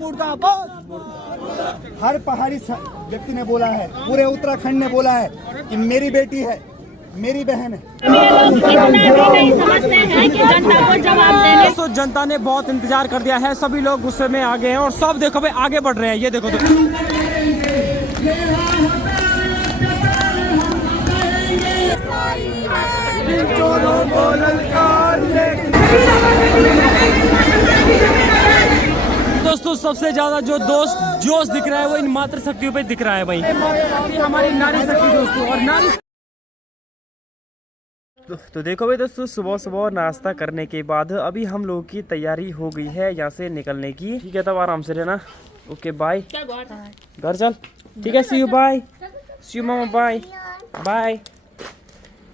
मुर्दाबाद। हर पहाड़ी व्यक्ति ने बोला है, पूरे उत्तराखंड ने बोला है कि मेरी बेटी है, मेरी बहन है। तो जनता ने बहुत इंतजार कर दिया है, सभी लोग गुस्से में आ गए हैं और सब देखो भाई आगे बढ़ रहे हैं। ये देखो दोस्तों सबसे ज्यादा जो जोश दिख रहा है वो इन मातृशक्तियों पे दिख रहा है भाई। हमारी नारी शक्ति दोस्तों, और नारी तो देखो भाई दोस्तों, सुबह सुबह नाश्ता करने के बाद अभी हम लोगों की तैयारी हो गई है यहाँ से निकलने की। ठीक है, तब आराम से रहना। ओके बाय, घर चल। ठीक है, see you, bye, see you मामा, बाय बाय।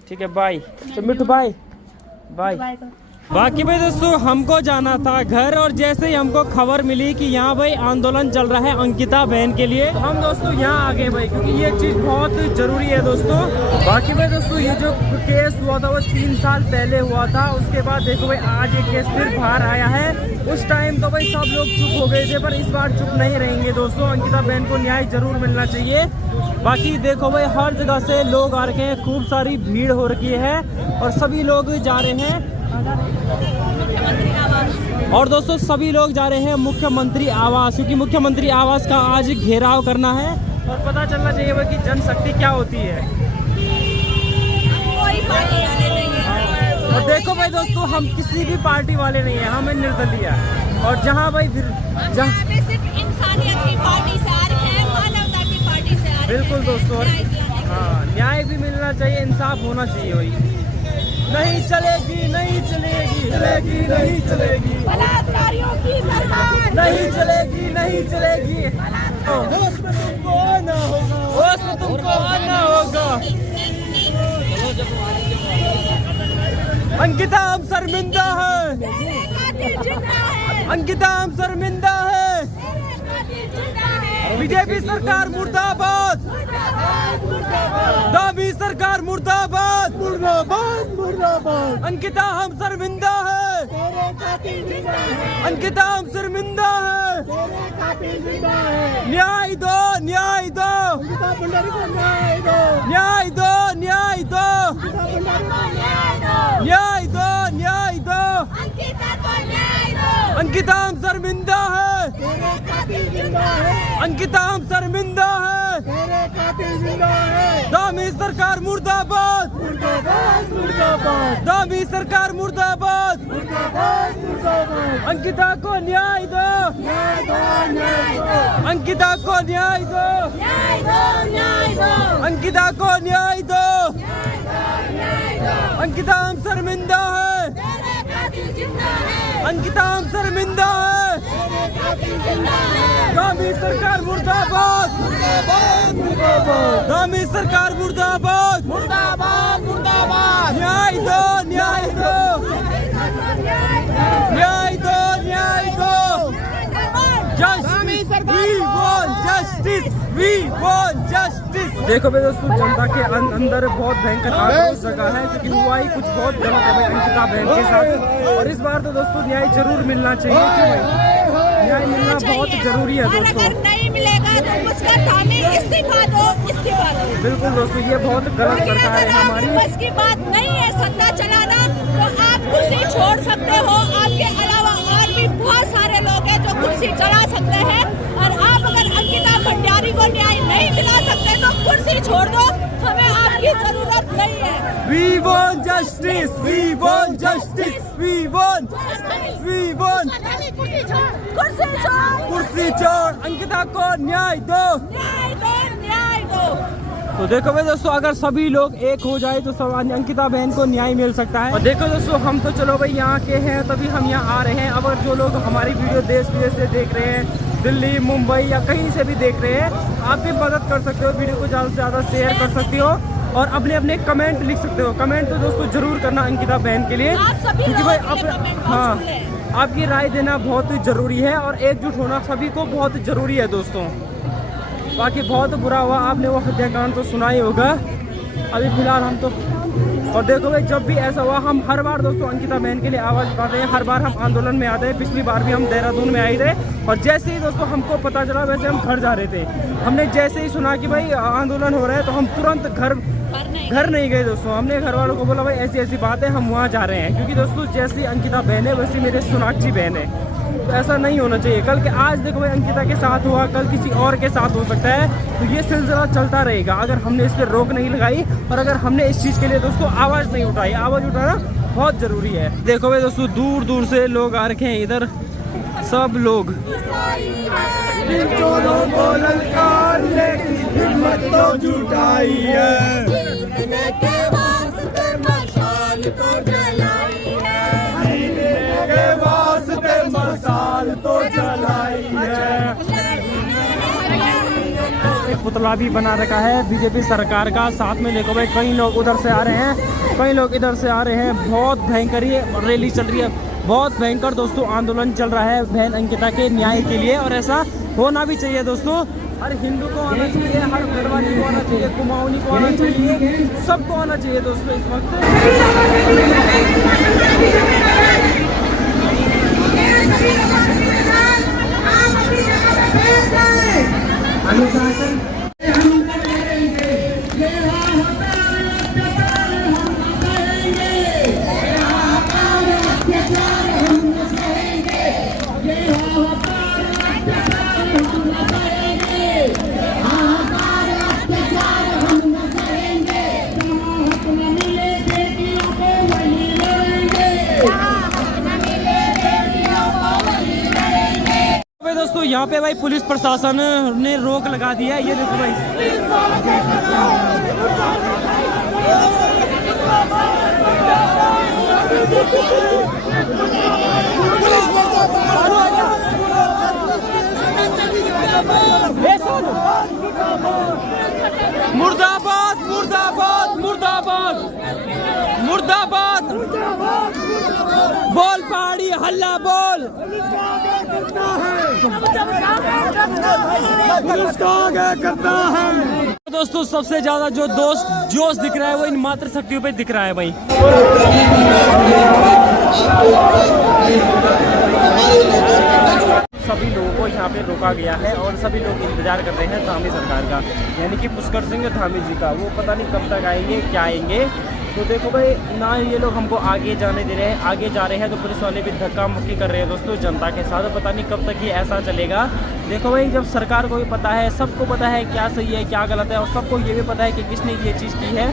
ठीक है बाय। तो मिट्टू बाय बाय। बाकी भाई दोस्तों हमको जाना था घर, और जैसे ही हमको खबर मिली कि यहाँ भाई आंदोलन चल रहा है अंकिता बहन के लिए, तो हम दोस्तों यहाँ आ गए भाई, क्योंकि ये चीज़ बहुत जरूरी है दोस्तों। बाकी भाई दोस्तों ये जो केस हुआ था वो 3 साल पहले हुआ था, उसके बाद देखो भाई आज ये केस फिर बाहर आया है। उस टाइम तो भाई सब लोग चुप हो गए थे, पर इस बार चुप नहीं रहेंगे दोस्तों। अंकिता बहन को न्याय जरूर मिलना चाहिए। बाकी देखो भाई हर जगह से लोग आ रखे हैं, खूब सारी भीड़ हो रखी है और सभी लोग जा रहे हैं। और दोस्तों सभी लोग जा रहे हैं मुख्यमंत्री आवास, क्योंकि मुख्यमंत्री आवास का आज घेराव करना है और पता चलना चाहिए भाई कि जनशक्ति क्या होती है। और देखो भाई दोस्तों हम किसी भी पार्टी वाले नहीं है, हमें निर्दलीय है। और जहाँ भाई इंसानियत की पार्टी से आ रहे हैं, मानवता की पार्टी से आ रहे हैं। बिल्कुल दोस्तों, हाँ न्याय भी मिलना चाहिए, इंसाफ होना चाहिए भाई। नहीं चलेगी, नहीं चलेगी, चलेगी नहीं चलेगी, बलात्कारियों की सरकार नहीं चलेगी, नहीं चलेगी। होश में तुमको आना होगा, होश में तुमको आना होगा। अंकिता हम शर्मिंदा है, अंकिता हम शर्मिंदा है। बीजेपी सरकार मुर्दाबाद, दाबी सरकार मुर्दाबाद, मुर्दाबाद मुर्दाबाद। अंकिता हम शर्मिंदा है, अंकिता हम शर्मिंदा है। न्याय दो, न्याय दो, न्याय दो, न्याय दो, न्याय दो, न्याय दो। अंकिता हम शर्मिंदा है, अंकिता हम शर्मिंदा है। दामी सरकार मुर्दाबाद, मुर्दाबाद मुर्दाबाद, दामी सरकार मुर्दाबाद, मुर्दाबाद मुर्दाबाद। अंकिता को न्याय दो, न्याय दो, न्याय दो। अंकिता को न्याय दो, न्याय दो, न्याय दो। अंकिता को न्याय दो, न्याय दो। अंकिता हम शर्मिंदा है, अंकिता हम शर्मिंदा है। दामी सरकार मुर्दाबाद, मुर्दाबाद मुर्दाबाद, दामी सरकार मुर्दाबाद, मुर्दाबाद मुर्दाबाद। न्याय दो, न्याय दो, न्याय दो, न्याय दो। We want justice, we want justice। देखो भाई दोस्तों जनता के अंदर बहुत भयंकर आक्रोश जगह है, क्योंकि हुआ ही कुछ बहुत गलत है भाई अंकिता बहन के साथ। और इस बार तो दोस्तों न्याय जरूर मिलना चाहिए, क्यों भाई न्याय मिलना बहुत जरूरी है दोस्तों। अगर नहीं मिलेगा तो उसका थाने इस्तीफा दो, इस्तीफा दो। बिल्कुल दोस्तों ये बहुत गलत सरकार है हमारी। बस की बात नहीं है सत्ता चलाना, तो आप कुर्सी छोड़ सकते हो। आपके अलावा और भी बहुत सारे लोग हैं जो कुर्सी चला सकते हैं, और आप अगर अंकिता भंडारी को न्याय नहीं दिला सकते तो कुर्सी छोड़ दो, हमें आपकी जरूरत नहीं है। We want justice, we want justice, we want, we want। कुर्सी छोड़, कुर्सी छोड़, कुर्सी छोड़, अंकिता को न्याय दो, न्याय दो, न्याय दो। तो देखो भाई दोस्तों अगर सभी लोग एक हो जाए तो सब अंकिता बहन को न्याय मिल सकता है। और देखो दोस्तों हम तो चलो भाई यहाँ के हैं, तभी हम यहाँ आ रहे हैं। अगर जो लोग हमारी वीडियो देश विदेश से देख रहे हैं, दिल्ली मुंबई या कहीं से भी देख रहे हैं, आप भी मदद कर सकते हो, वीडियो को ज़्यादा से ज़्यादा शेयर कर सकते हो और अपने अपने कमेंट लिख सकते हो। कमेंट तो दोस्तों जरूर करना अंकिता बहन के लिए, क्योंकि भाई हाँ आपकी राय देना बहुत जरूरी है और एकजुट होना सभी को बहुत जरूरी है दोस्तों। बाकी बहुत बुरा हुआ, आपने वो हत्याकांड तो सुना ही होगा। अभी फिलहाल हम तो और देखो भाई जब भी ऐसा हुआ हम हर बार दोस्तों अंकिता बहन के लिए आवाज़ उठाते हैं, हर बार हम आंदोलन में आते हैं। पिछली बार भी हम देहरादून में आए थे और जैसे ही दोस्तों हमको पता चला वैसे हम घर जा रहे थे। हमने जैसे ही सुना कि भाई आंदोलन हो रहा है तो हम तुरंत घर नहीं गए दोस्तों। हमने घर वालों को बोला भाई ऐसी ऐसी बात है, हम वहाँ जा रहे हैं, क्योंकि दोस्तों जैसी अंकिता बहन है वैसी मेरे सोनाक्षी बहन है, तो ऐसा नहीं होना चाहिए। कल के आज देखो भाई अंकिता के साथ हुआ, कल किसी और के साथ हो सकता है, तो ये सिलसिला चलता रहेगा अगर हमने इस पर रोक नहीं लगाई और अगर हमने इस चीज़ के लिए दोस्तों आवाज़ नहीं उठाई। आवाज़ उठाना बहुत ज़रूरी है। देखो भाई दोस्तों दूर दूर से लोग आ रखे हैं इधर, सब लोग एक पुतला भी बना रखा है बीजेपी सरकार का, साथ में देखो भाई कई लोग उधर से आ रहे हैं, कई लोग इधर से आ रहे हैं। बहुत भयंकर ये रैली चल रही है, बहुत भयंकर दोस्तों आंदोलन चल रहा है बहन अंकिता के न्याय के लिए, और ऐसा होना भी चाहिए दोस्तों। हर हिंदू को आना चाहिए, हर गढ़वाली को आना चाहिए, कुमाऊनी को आना चाहिए, सबको आना चाहिए दोस्तों इस वक्त। दोस्तों यहाँ पे भाई पुलिस प्रशासन ने रोक लगा दी है, ये देखो भाई मुर्दाबाद मुर्दाबाद मुर्दाबाद मुर्दाबाद, बोल पहाड़ी हल्ला बोल, पुलिस को आगे करना है। दोस्तों सबसे ज्यादा जो जोश दिख रहा है वो इन मातृ शक्तियों पे दिख रहा है भाई। सभी लोगों को यहाँ पे रोका गया है और सभी लोग इंतजार कर रहे हैं धामी सरकार का, यानी कि पुष्कर सिंह धामी जी का। वो पता नहीं कब तक आएंगे, क्या आएंगे। तो देखो भाई ना ये लोग हमको आगे जाने दे रहे हैं, आगे जा रहे हैं तो पुलिस वाले भी धक्का मुक्की कर रहे हैं दोस्तों जनता के साथ। पता नहीं कब तक ये ऐसा चलेगा। देखो भाई जब सरकार को भी पता है, सबको पता है क्या सही है क्या गलत है, और सबको ये भी पता है कि किसने ये चीज़ की है,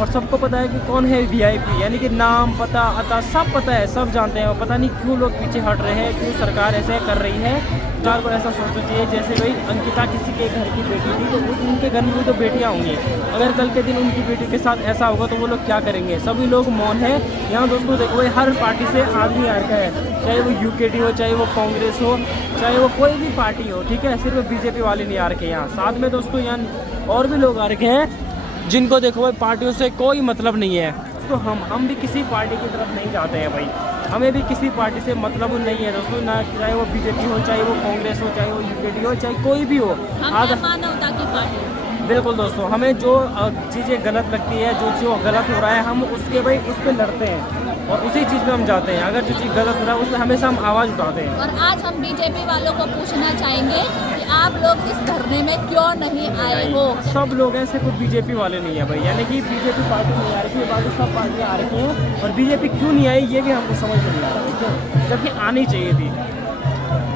और सबको पता है कि कौन है VIP, यानी कि नाम पता अता सब पता है, सब जानते हैं। और पता नहीं क्यों लोग पीछे हट रहे हैं, क्यों सरकार ऐसे कर रही है। सरकार को ऐसा सोचना चाहिए जैसे भाई अंकिता किसी के घर की बेटी थी तो उनके घर में भी तो बेटियाँ होंगी। अगर कल के दिन उनकी बेटी के साथ ऐसा होगा तो वो लोग क्या करेंगे। सभी लोग मौन है यहाँ दोस्तों। देखो भाई हर पार्टी से आदमी आ रखा है, चाहे वो UKD हो, चाहे वो कांग्रेस हो, चाहे वो कोई भी पार्टी हो, ठीक है। सिर्फ BJP वाले नहीं आ रखे यहाँ, साथ में दोस्तों यहाँ और भी लोग आ रखे हैं जिनको देखो भाई पार्टियों से कोई मतलब नहीं है। तो हम भी किसी पार्टी की तरफ नहीं जाते हैं भाई, हमें भी किसी पार्टी से मतलब नहीं है दोस्तों, ना चाहे वो BJP हो, चाहे वो कांग्रेस हो, चाहे वो UKD हो, चाहे कोई भी हो। मानवता की पार्टी बिल्कुल दोस्तों, हमें जो चीज़ें गलत लगती है, जो गलत हो रहा है, हम उसके भाई उस पर लड़ते हैं और उसी चीज़ में हम जाते हैं। अगर जो चीज़ गलत हो रहा है उसमें हमेशा हम आवाज़ उठाते हैं। और आज हम BJP वालों को पूछना चाहेंगे कि आप लोग इस धरने में क्यों नहीं आए हो। सब लोग ऐसे कोई BJP वाले नहीं है भाई, यानी कि BJP पार्टी नहीं आ रही है, बाकी सब पार्टियाँ आ रही हैं। और BJP क्यों नहीं आई ये भी हमको समझ नहीं आ रहा है, जबकि आनी चाहिए थी।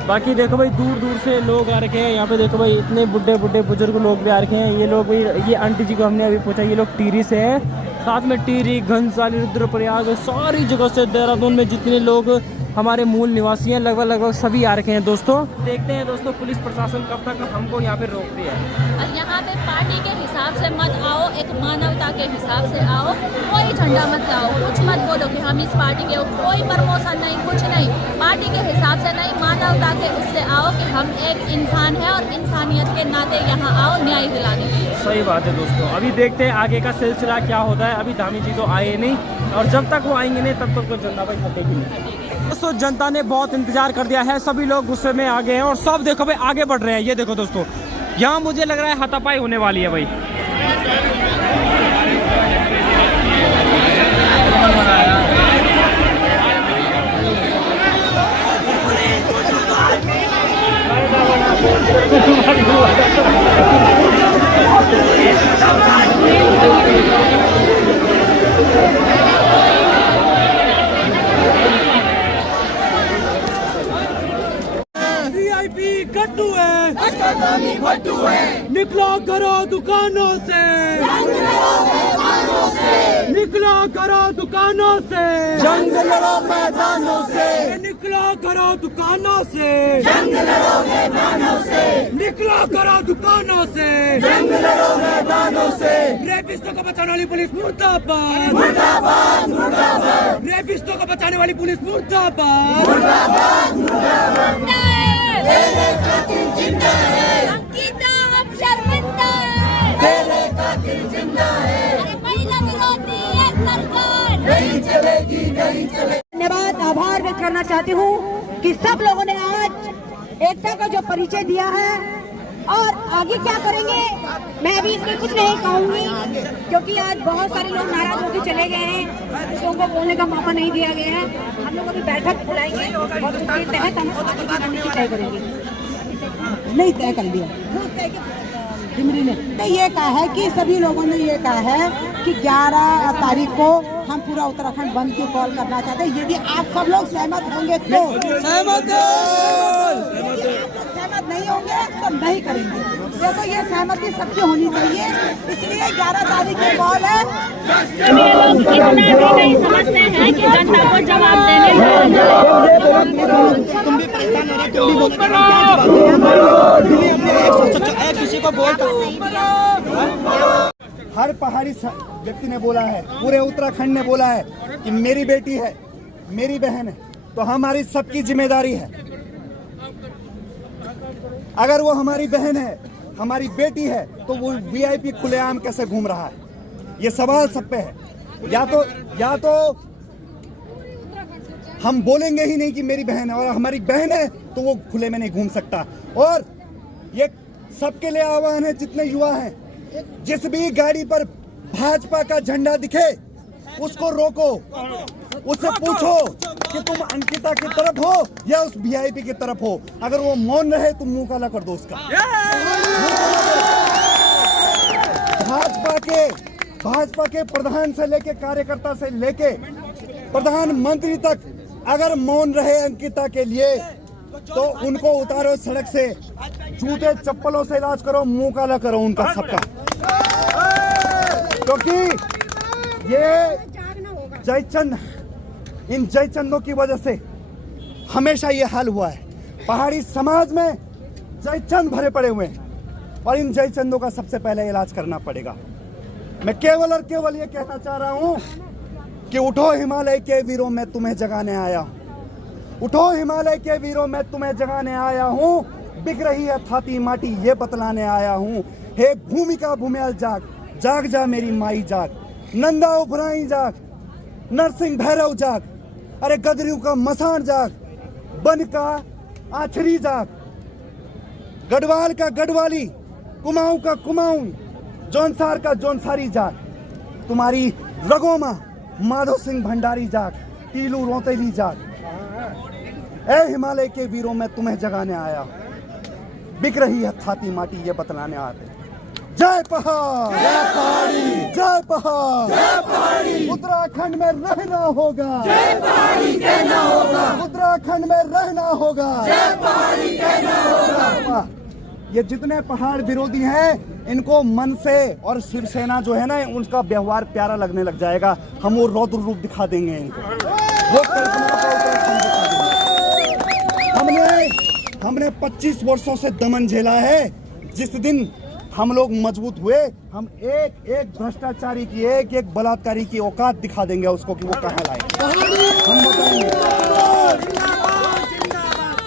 बाकी देखो भाई दूर दूर से लोग आ रखे हैं यहाँ पे। देखो भाई इतने बुढ़े बुजुर्ग लोग भी आ रखे हैं। ये लोग भाई, ये आंटी जी को हमने अभी पूछा, ये लोग टिहरी से हैं, साथ में टिहरी, घनसाली, रुद्रप्रयाग, सारी जगह से देहरादून में जितने लोग हमारे मूल निवासी हैं लगभग सभी आ रखे हैं दोस्तों। देखते हैं दोस्तों पुलिस प्रशासन कब तक हमको यहाँ पे रोकती है। और यहाँ पे पार्टी के हिसाब से मत आओ, एक मानवता के हिसाब से आओ। कोई झंडा मत लाओ, कुछ मत बोलो कि हम इस पार्टी के, कोई प्रमोशन नहीं, कुछ नहीं। पार्टी के हिसाब से नहीं, मानवता के उससे आओ कि हम एक इंसान है और इंसानियत के नाते यहाँ आओ न्याय दिलाने के लिए। सही बात है दोस्तों। अभी देखते हैं आगे का सिलसिला क्या होता है। अभी धामी जी तो आए नहीं, और जब तक वो आएंगे नहीं तब तक तो जनता भाई हटेगी नहीं। दोस्तों जनता ने बहुत इंतजार कर दिया है, सभी लोग गुस्से में आ गए हैं और सब देखो भाई आगे बढ़ रहे हैं। ये देखो दोस्तों यहाँ मुझे लग रहा है हाथापाई होने वाली है भाई। वीआईपी गट्टू है, निकलो करो दुकानों से, निकलो करो दुकानों से, जंग लड़ो मैदानों से, निकलो करो दुकानों से, जंग लड़ो मैदानों से, निकलो करो दुकानों से, जंग लड़ो मैदानों से। रेपिस्टों को बचाने वाली पुलिस मुर्दाबाद, मुर्दाबाद, मुर्दाबाद। रेपिस्टों को बचाने वाली पुलिस मुर्दाबाद, मुर्दाबाद, मुर्दाबाद। तेरे कातिल जिंदा है, अंकिता अब शर्मिंदा है, तेरे कातिल जिंदा है, अरे महिला विरोधी है सरकार, नहीं चलेगी, नहीं चलेगी। धन्यवाद, आभार व्यक्त करना चाहती हूँ कि सब लोगों ने आज एकता का जो परिचय दिया है और आगे क्या करेंगे मैं अभी इसमें कुछ नहीं कहूँगी, क्योंकि आज बहुत सारे लोग नाराज होकर चले गए हैं, तो उनको बोलने का मौका नहीं दिया गया है। हम लोग अभी बैठक बुलाएंगे और उसके तहत हम आगे रणनीति तय करेंगे। नहीं तय कर दिया डिमरी ने ये कहा है कि सभी लोगों ने ये कहा है कि 11 तारीख को हम पूरा उत्तराखंड बंद की कॉल करना चाहते हैं। यदि आप सब लोग सहमत होंगे तो सहमत नहीं होंगे तो नहीं करेंगे। देखो ये सहमति सबकी होनी चाहिए, इसलिए 11 तारीख की कॉल है। ये लोग इतना भी नहीं समझते हैं कि जनता को जवाब देने किसी को हर पहाड़ी व्यक्ति ने बोला है, पूरे उत्तराखंड ने बोला है कि मेरी बेटी है, मेरी बहन है, तो हमारी सबकी जिम्मेदारी है। अगर वो हमारी बहन है, हमारी बेटी है, तो वो वीआईपी खुलेआम कैसे घूम रहा है? ये सवाल सब पे है। या तो हम बोलेंगे ही नहीं कि मेरी बहन है, और हमारी बहन है तो वो खुले में नहीं घूम सकता। और ये सबके लिए आह्वान है, जितने युवा हैं, जिस भी गाड़ी पर भाजपा का झंडा दिखे उसको रोको, उससे पूछो कि तुम अंकिता की तरफ हो या उस वीआईपी की तरफ हो। अगर वो मौन रहे तुम मुंह काला कर दो उसका। भाजपा के प्रधान से लेके कार्यकर्ता से लेके प्रधानमंत्री तक अगर मौन रहे अंकिता के लिए तो उनको उतारो सड़क से, जूते चप्पलों से इलाज करो, मुंह काला करो उनका सबका। क्योंकि ये जयचंद, इन जयचंदों की वजह से हमेशा ये हाल हुआ है। पहाड़ी समाज में जयचंद भरे पड़े हुए हैं और इन जयचंदों का सबसे पहले इलाज करना पड़ेगा। मैं केवल और केवल ये कहना चाह रहा हूं कि उठो हिमालय के वीरों, मैं तुम्हें जगाने आया हूं। उठो हिमालय के वीरों, मैं तुम्हें जगाने आया हूं। बिक रही है थाती माटी, ये बतलाने आया हूं। हे भूमिका भूमियल जाग, जाग जा मेरी माई जाग। नंदा उभराई जाग, नरसिंह भैरव जाग। अरे गदरियों का मसान जाग, बन का आछरी जाग। गढ़वाल का गढ़वाली, कुमाऊं का कुमाऊं, जौनसार का जौनसारी जाग। तुम्हारी रगों में माधो सिंह भंडारी जाग, तीलू रोतेली जाग। ए हिमालय के वीरों, मैं तुम्हें जगाने आया। बिक रही है थाती माटी, ये बतलाने आते। जय पहाड़, जय पहाड़ी, जय पहाड़, जय पहाड़ी। उत्तराखंड में रहना होगा, जय पहाड़ी कहना होगा। उत्तराखंड में रहना होगा, जय पहाड़ी कहना होगा। ये जितने पहाड़ विरोधी हैं, इनको मन से और शिवसेना जो है ना, उनका व्यवहार प्यारा लगने लग जाएगा। हम वो रौद्र रूप दिखा देंगे इनको, वो कल्पना का उत्तराखंड दिखा देंगे। हमने 25 वर्षों से दमन झेला है। जिस दिन हम लोग मजबूत हुए, हम एक एक भ्रष्टाचारी की, एक एक बलात्कारी की औकात दिखा देंगे उसको कि वो कहाँ लाए। हम बताएंगे।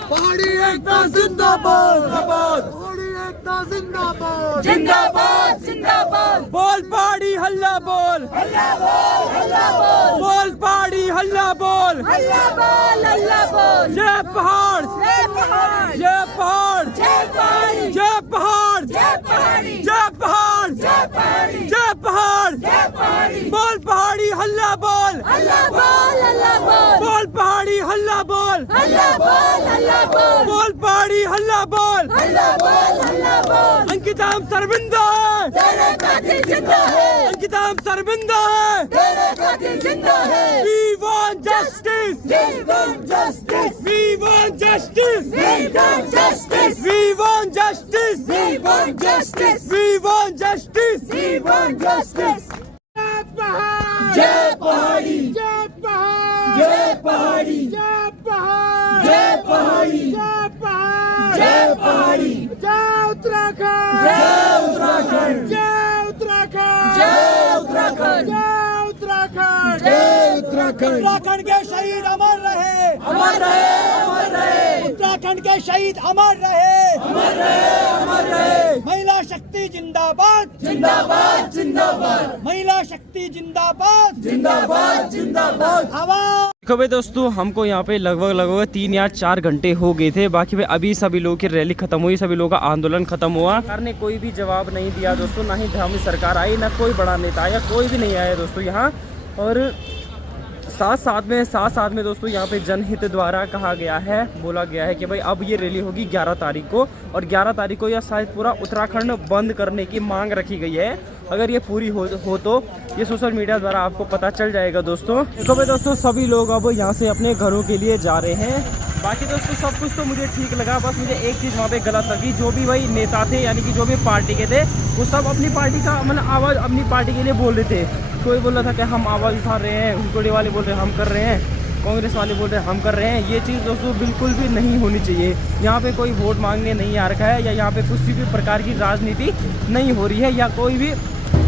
पहाड़ी एकता जिंदाबाद, पहाड़ी एकता जिंदाबाद, जिंदाबाद, जिंदाबाद। बोल पहाड़ी हल्ला बोल, हल्ला बोल, हल्ला बोल। बोल पहाड़ी हल्ला बोल, हल्ला बोल, हल्ला बोल। जय पहाड़, जय पहाड़, जय पहाड़, जय पहाड़ी, जय पहाड़, जय पहाड़ी, जय पहाड़, जय पहाड़ी, जय पहाड़, जय पहाड़ी। बोल पहाड़ी हल्ला बोल, हल्ला बोल, हल्ला बोल। बोल पहाड़ी हल्ला बोल, हल्ला बोल, हल्ला बोल। बोल पहाड़ी हल्ला बोल, हल्ला बोल, हल्ला बोल। अंकिता हम सरबिंदा है, तेरे कातिल जिंदा है। अंकिता हम सरबिंदा है, तेरे कातिल जिंदा है। We want justice. We want justice. We want justice. We want justice. We want justice. We want justice. We want justice. We want justice. जय पहाड़ी, जय पहाड़ी, जय पहाड़ी, जय पहाड़ी, जय पहाड़ी, जय पहाड़ी, जय पहाड़ी, जय उत्तराखंड, जय उत्तराखंड, जय उत्तराखंड, जय उत्तराखंड, जय उत्तराखंड, जय उत्तराखंड। उत्तराखंड के शहीद अमर रहे, अमर रहे, अमर रहे। उत्तराखंड के शहीद अमर रहे, अमर रहे, अमर रहे। महिला शक्ति जिंदाबाद, जिंदाबाद, जिंदाबाद। महिला शक्ति जिंदाबाद, जिंदाबाद, जिंदाबाद। आवाज। देखो भाई दोस्तों, हमको यहाँ पे लगभग 3 या 4 घंटे हो गए थे। बाकी भाई अभी सभी लोगों की रैली खत्म हुई, सभी लोगों का आंदोलन खत्म हुआ। सरकार ने कोई भी जवाब नहीं दिया दोस्तों, ना ही धामी सरकार आई, ना कोई बड़ा नेता आया, कोई भी नहीं आया दोस्तों यहाँ। और साथ में दोस्तों यहाँ पे जनहित द्वारा कहा गया है, बोला गया है कि भाई अब ये रैली होगी 11 तारीख को, और 11 तारीख को यह शायद पूरा उत्तराखंड बंद करने की मांग रखी गई है। अगर ये पूरी हो तो ये सोशल मीडिया द्वारा आपको पता चल जाएगा दोस्तों। देखो भाई दोस्तों, सभी लोग अब यहाँ से अपने घरों के लिए जा रहे हैं। बाकी दोस्तों सब कुछ तो मुझे ठीक लगा, बस मुझे एक चीज़ वहाँ पे गलत लगी। जो भी भाई नेता थे, यानी कि जो भी पार्टी के थे, वो सब अपनी पार्टी का मतलब आवाज़ अपनी पार्टी के लिए बोल रहे थे। कोई बोल रहा था कि हम आवाज़ उठा रहे हैं, हुडकोड़ी वाले बोल रहे हैं हम कर रहे हैं, कांग्रेस वाले बोल रहे हैं हम कर रहे हैं। ये चीज़ दोस्तों बिल्कुल भी नहीं होनी चाहिए। यहाँ पे कोई वोट मांगने नहीं आ रखा है, या यहाँ पे किसी भी प्रकार की राजनीति नहीं हो रही है, या कोई भी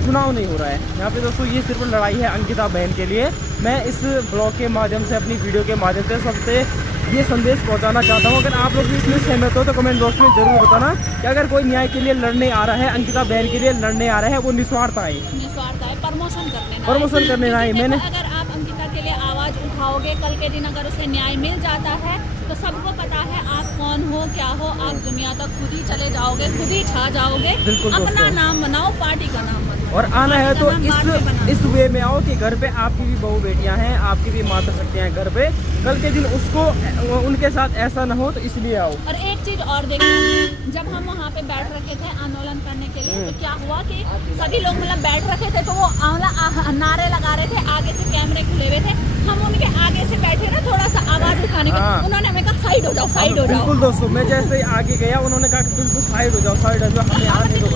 चुनाव नहीं हो रहा है। यहाँ पे दोस्तों ये सिर्फ लड़ाई है अंकिता बहन के लिए। मैं इस ब्लॉग के माध्यम से, अपनी वीडियो के माध्यम से सबसे ये संदेश पहुंचाना चाहता हूं। अगर आप लोग भी इसमें सहमत हो तो कमेंट बॉक्स में जरूर बताना कि अगर कोई न्याय के लिए लड़ने आ रहा है, अंकिता बहन के लिए लड़ने आ रहा है, वो निस्वार्थ आए, प्रमोशन करने आए। मैंने अगर आप अंकिता के लिए आवाज उठाओगे, कल के दिन अगर उसे न्याय मिल जाता है तो सबको पता है आप कौन हो, क्या हो। आप दुनिया तक खुद ही चले जाओगे, खुद ही छा जाओगे। अपना नाम बनाओ, पार्टी का नाम बनाओ। और आना है तो इस वे में आओ कि घर पे आपकी भी बहू बेटियां हैं, आपकी भी माता शक्तियां हैं घर पे। कल के दिन उसको उनके साथ ऐसा ना हो, तो इसलिए आओ। और एक चीज और देखिए, जब हम वहाँ पे बैठ रखे थे आंदोलन करने के लिए, तो क्या हुआ कि सभी लोग मतलब बैठ रखे थे, तो वो नारे लगा रहे थे, आगे से कैमरे खुले हुए थे। हम उनके आगे से बैठे ना, थोड़ा सा आवाज उठाने के, उन्होंने हमें कहा साइड हो जाओ, साइड हो जाओ। बिल्कुल दोस्तों, मैं जैसे ही आगे गया उन्होंने कहा बिल्कुल साइड हो जाओ, साइड हो जाओ, हमें आने दो,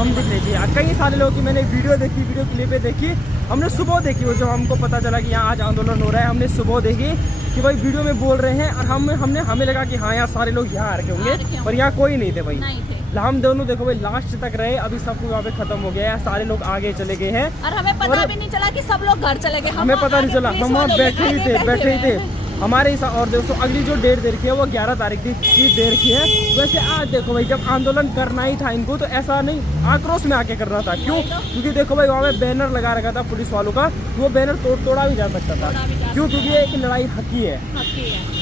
हम दिखने चाहिए। कई सारे लोगों की मैंने वीडियो देखी, वीडियो क्लिपें देखी, हमने सुबह देखी, वो जो हमको पता चला कि यहाँ आज आंदोलन हो रहा है, हमने सुबह देखी कि भाई वीडियो में बोल रहे हैं, और हमें लगा कि हाँ यहाँ सारे लोग यहाँ आ रखे होंगे, पर यहाँ कोई नहीं थे भाई। हम दोनों देखो भाई लास्ट तक रहे, अभी सब कुछ वहाँ पे खत्म हो गया है, सारे लोग आगे चले गए हैं, और हमें पता भी नहीं चला कि सब लोग घर चले गए। हमें पता नहीं चला, हम वहाँ बैठे ही थे हमारे। और दोस्तों अगली जो डेट दे रखी है वो 11 तारीख की दे रखी है। वैसे आज देखो भाई, जब आंदोलन करना ही था इनको, तो ऐसा नहीं आक्रोश में आके करना था। क्यों? क्योंकि देखो भाई वहाँ पे बैनर लगा रखा था पुलिस वालों का, वो बैनर तोड़ा भी जा सकता था। क्यों? क्योंकि ये एक लड़ाई हकी है,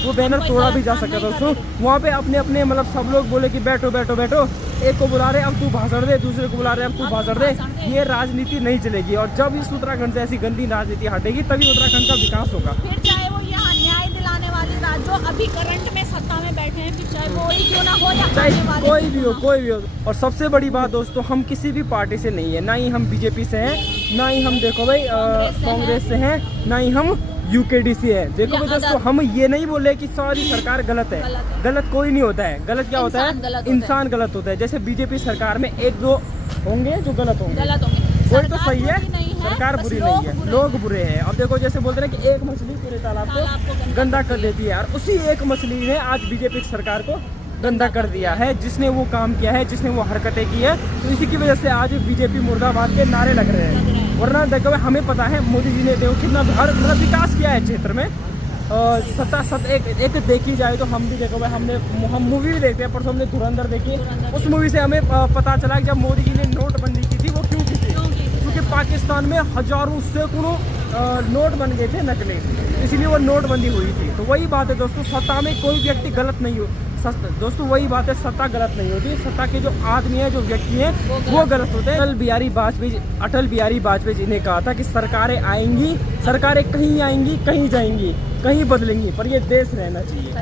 वो बैनर तोड़ा भी जा सकता था दोस्तों। वहाँ पे अपने मतलब सब लोग बोले कि बैठो बैठो बैठो, एक को बुला रहे अब तू भाषण दे, दूसरे को बुला रहे अब तू भाषण दे। ये राजनीति नहीं चलेगी, और जब इस उत्तराखंड से ऐसी गंदी राजनीति हटेगी तभी उत्तराखंड का विकास होगा। फिर चाहे वो यहाँ न्याय दिलाने वाले जो अभी करंट में सत्ता में बैठे हैं, फिर चाहे वो ही क्यों ना हो, या चाहे कोई भी हो। और सबसे बड़ी बात दोस्तों, हम किसी भी पार्टी से नहीं है, ना ही हम बीजेपी से हैं, ना ही हम देखो भाई कांग्रेस से हैं, ना ही हम यूकेडी से है। देखो भाई दोस्तों, हम ये नहीं बोले कि सारी सरकार गलत है, गलत कोई नहीं होता है। गलत क्या होता है? इंसान गलत होता है। जैसे बीजेपी सरकार में 1-2 होंगे जो गलत होंगे, कोई तो सही है, सरकार बुरी नहीं है, लोग बुरे हैं। अब देखो जैसे बोलते हैं कि एक मछली पूरे तालाब को गंदा कर देती है, और उसी एक मछली ने आज बीजेपी सरकार को गंदा कर दिया है, जिसने वो काम किया है, जिसने वो हरकतें की है। तो इसी की वजह से आज बीजेपी मुर्दाबाद के नारे लग रहे हैं। वरना देखो हमें पता है मोदी जी ने देखो कितना मतलब विकास किया है क्षेत्र में। एक देखी जाए तो हम भी देखो भाई, हम मूवी भी देखते हैं, परसों हमने धुरंधर देखी। उस मूवी से हमें पता चला कि जब मोदी जी ने नोटबंदी की थी वो क्यों की थी, क्योंकि पाकिस्तान में हजारों सैकड़ों नोट बन गए थे नकली, इसलिए वो नोटबंदी हुई थी। तो वही बात है दोस्तों, सत्ता में कोई व्यक्ति गलत नहीं हो दोस्तों, वही बात है, सत्ता गलत नहीं होती, सत्ता के जो आदमी है, जो व्यक्ति हैं, वो गलत होते हैं। अटल बिहारी वाजपेयी जी ने कहा था कि सरकारें आएंगी, सरकारें कहीं आएंगी, कहीं जाएंगी, कहीं बदलेंगी, पर ये देश रहना चाहिए।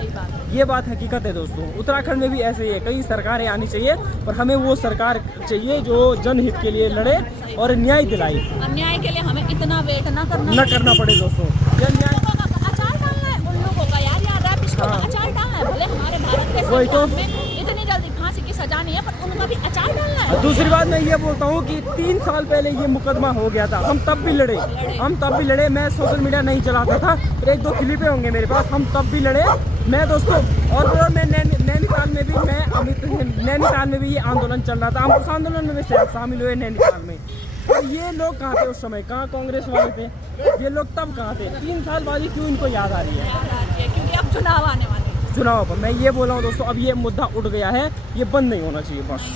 ये बात हकीकत है दोस्तों। उत्तराखंड में भी ऐसे ही है, कई सरकारें आनी चाहिए, पर हमें वो सरकार चाहिए जो जनहित के लिए लड़े, और न्याय दिलाई, अन्याय के लिए हमें इतना वेट ना करना पड़े दोस्तों। ये न्याय अचार डालना है उन लोगों का यार, याद है पिछले अचार डालना है, भले हमारे भारत के संविधान में इतनी जल्दी फांसी की सजा नहीं है, पर उनका भी अचार डालना है। दूसरी बात मैं ये बोलता हूँ कि 3 साल पहले ये मुकदमा हो गया था, हम तब भी लड़े, मैं सोशल मीडिया नहीं चलाता था, फिर 1-2 क्लिपें होंगे मेरे पास, हम तब भी लड़े मैं दोस्तों। और मैं नैनीताल में भी ये आंदोलन चल रहा था, हम उस आंदोलन में शामिल हुए नैनीताल में। और ये लोग कहाँ थे उस समय, कहाँ कांग्रेस वाले थे, ये लोग तब कहाँ थे? 3 साल बाद ही क्यों इनको याद आ रही है? क्योंकि अब चुनाव आने वाले हैं। चुनाव पर मैं ये बोल रहा हूँ दोस्तों, अब ये मुद्दा उठ गया है, ये बंद नहीं होना चाहिए बस।